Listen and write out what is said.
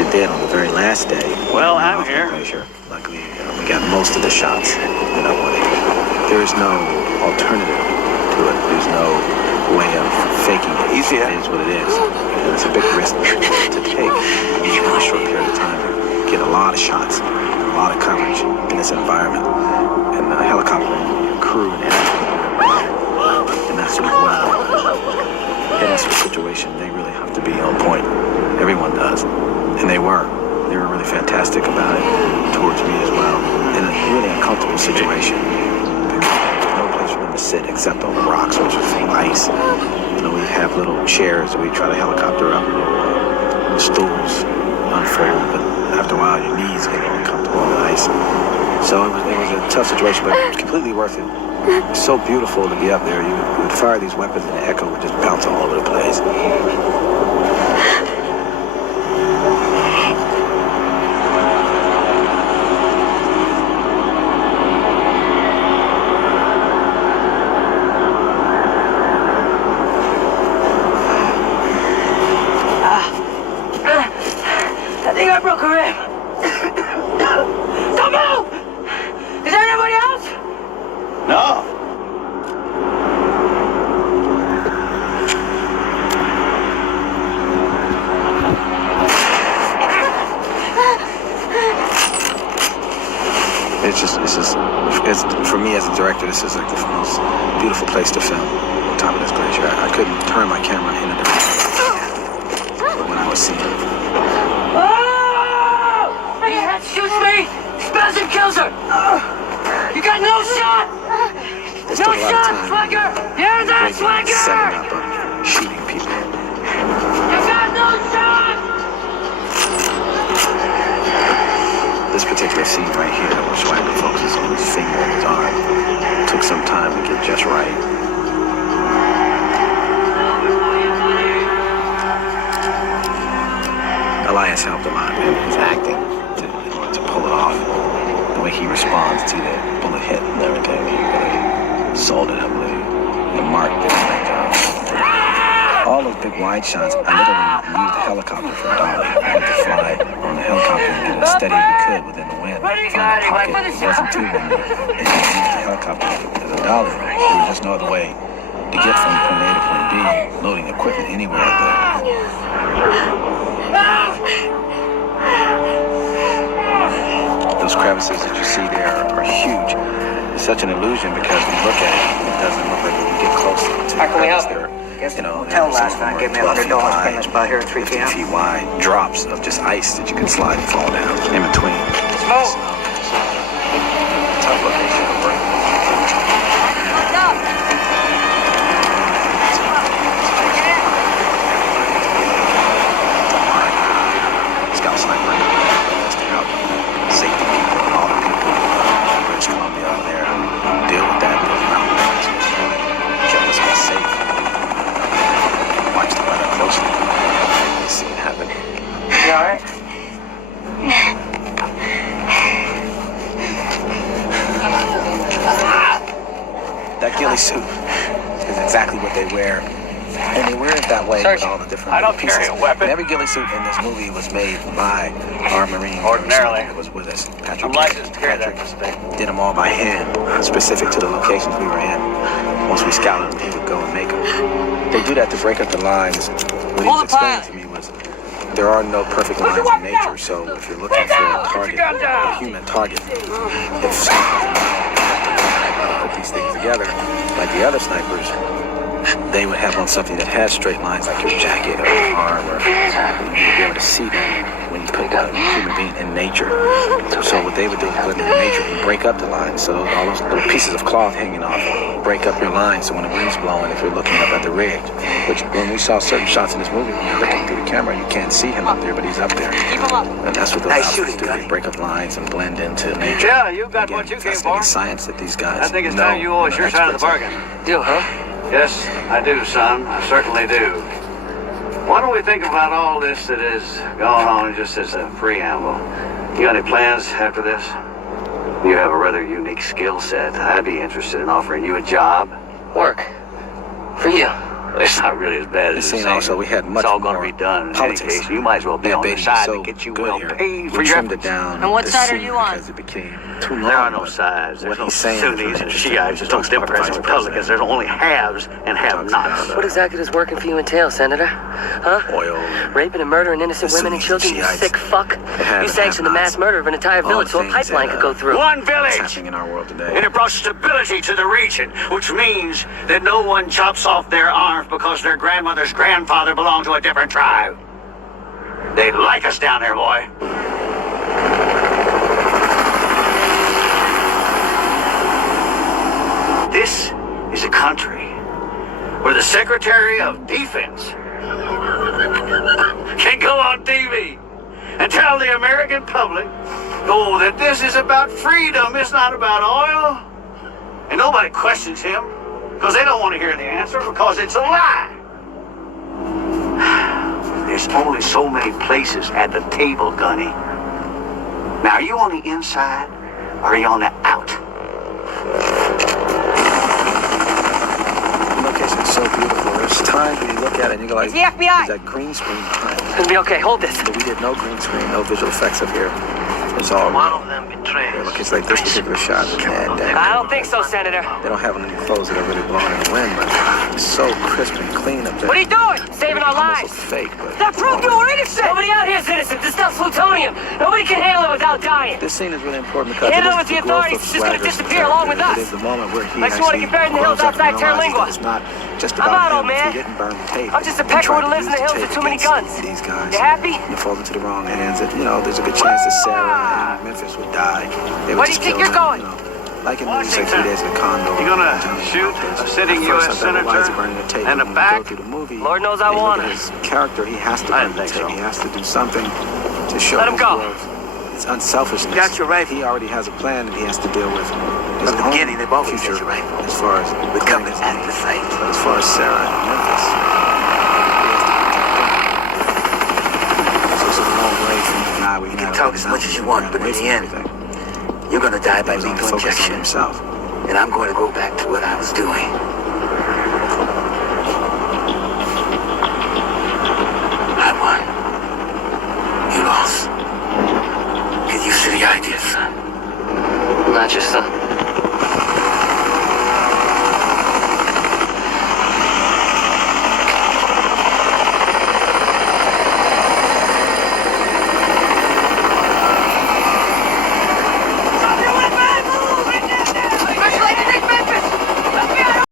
actually did on the very last day. Well, I'm here. Luckily, we got most of the shots that I wanted. There is no alternative to it. There's no way of faking it. It is what it is. And it's a big risk to take in a short period of time to get a lot of shots, a lot of coverage in this environment. And the helicopter crew and everything. And that's what in this situation, they really have to be on point. Everyone does. And they were. They were really fantastic about it towards me as well. In a really uncomfortable situation. No place for them to sit except on the rocks, which was ice. You know, we have little chairs that we try to helicopter up. The stools unfold, but after a while your knees get uncomfortable on the ice. So it was a tough situation, but completely worth it. It's so beautiful to be up there. You would fire these weapons and the echo would just bounce all over the place. I think I broke a rib. Don't move! Is there anybody else? No. It's for me as a director, this is like the most beautiful place to film on top of this glacier. I couldn't turn my camera in a different way when I was seeing it. Oh! He head shoots me! Spasm kills her! You got no shot! No shot, Swagger! Hear that, Swagger! Setting up and shooting people. You got no shot! This particular scene right here, where Swagger focuses on his finger and his arm, took some time to get just right. Elias helped a lot in his acting to pull it off. The way he responds to the bullet hit and everything, he really sold it, I believe. And Mark did a great job. All those big wide shots, I literally used the helicopter for a dolly. I had to fly on the helicopter and get as steady as we could within the wind. Find a pocket, it wasn't too windy, and you use the helicopter as a dolly. There was just no other way to get from point A to point B, loading equipment anywhere out there. Those crevices that you see there are huge. It's such an illusion because when you look at it, it doesn't look like when you get close to the crevice there. Guess the hotel last night gave me $100 for this spot here at 3 p.m. 50 feet wide drops of just ice that you can slide and fall down in between. Smoke! Tough location to work. Scout sniper to help safety people and all the people in British Columbia out there deal with that. Those mountain ranges kept us all safe. Watch the weather closely. You see it happen. You alright? That ghillie suit is exactly what they wear. And they wear it that way with all the different I don't pieces. carry a weapon. And every ghillie suit in this movie was made by our Marine Ordinarily. that was with us. Patrick, I'm licensed to carry that Patrick did them all by hand, specific to the locations we were in. Once we scouted them, he would go and make them. They do that to break up the lines. What he was explaining to me was there are no perfect lines in nature, so if you're looking for a target, a human target, if someone put these things together, like the other snipers, they would have on something that has straight lines like your jacket or your arm, or you'd be able to see them when you put a human being in nature. So what they would do is put them in nature and break up the lines. So all those little pieces of cloth hanging off break up your lines. So when the wind's blowing, if you're looking up at the ridge, which when we saw certain shots in this movie, when you're looking through the camera, you can't see him up there, but he's up there. And that's what those outfits do. They break up lines and blend into nature. Yeah, you got what you came for. Science that these guys I think it's time you owe us your side of the bargain. Deal, huh? Yes, I do, son. I certainly do. Why don't we think about all this that is going on just as a preamble? You got any plans after this? You have a rather unique skill set. I'd be interested in offering you a job. Work. For you. It's not really as bad as This it scene seems. also, we had much It's all going to more be done. In any politics. case, you might as well be That on the baby side was that gets you good well here. paid for We your trimmed efforts. it down. And what this side are scene you on? Because it became too long. There are no but sides. There's what no he's saying is Sunnis really and interesting. Shiites. There's no Talks about Democrats the and vice Republicans. There's only haves and have-nots. about, What exactly does working for you entail, Senator? Huh? Oil. Raping and murdering innocent The women and Sunnis and children, you Shiites. sick fuck. have You and sanctioned the mass have-nots. murder of an entire All village the so a things pipeline that, could go through. One What's village! happening in our world today. And it brought stability to the region, which means that no one chops off their arms because their grandmother's grandfather belonged to a different tribe. They like us down there, boy. This is a country where the Secretary of Defense can go on TV and tell the American public, oh, that this is about freedom, it's not about oil. And nobody questions him because they don't want to hear the answer because it's a lie. There's only so many places at the table, Gunny. Now, are you on the inside or are you on the out? The location is so beautiful. There's times when you look at it and you go like, It's the FBI. there's that green screen behind. It's gonna be okay, hold this. But we did no green screen, no visual effects up here. It's all One real. of them betrays. Look, it's like this particular shot. I don't think so, Senator. They don't have any clothes that are really blowing in the wind, but it's so crisp and clean up there. What are you doing? Saving our Almost lives. looks fake, but That proved you were innocent! Nobody out here is innocent. This stuff's plutonium. Nobody can handle it without dying. this scene is really important because Hand it it is over to the growth authorities. of It's just gonna Swagger's disappear along with character. us. It is the moment where he Unless you wanna actually get buried in the hills grows up and outside Terlingua. realizes that it's not just I'm about out, old him. man. He didn't burn the tape. I'm just a He pecker tried who to lives in use the hills tape with too many against guns. These guys. You happy? And it falls into the wrong hands. That, you know, there's a good chance that Sarah and Memphis would die. They would Where do you just think kill you're them, going? you know. Like in movies like 3 Days in a Condo. You gonna shoot a sitting At U.S. first, I thought, why is he senator burning the tape? in the When we back? go through the movie, Lord knows I and you want look at it. his character, he has to I burn didn't the think tape. so. He has to do something to show Let him his go. growth. It's unselfishness. Got you right. He already has a plan that he has to deal with. His From the own beginning, they've always future got you right. as far as We're coming Clinton's at the fight. But as far as Sarah and Memphis, so it's a long way from the guy where You can talk as much as you want, but in the end, you're gonna die by lethal injection. himself. And I'm going to go back to what I was doing. I won. You lost. Get used to the idea, son. Not your son.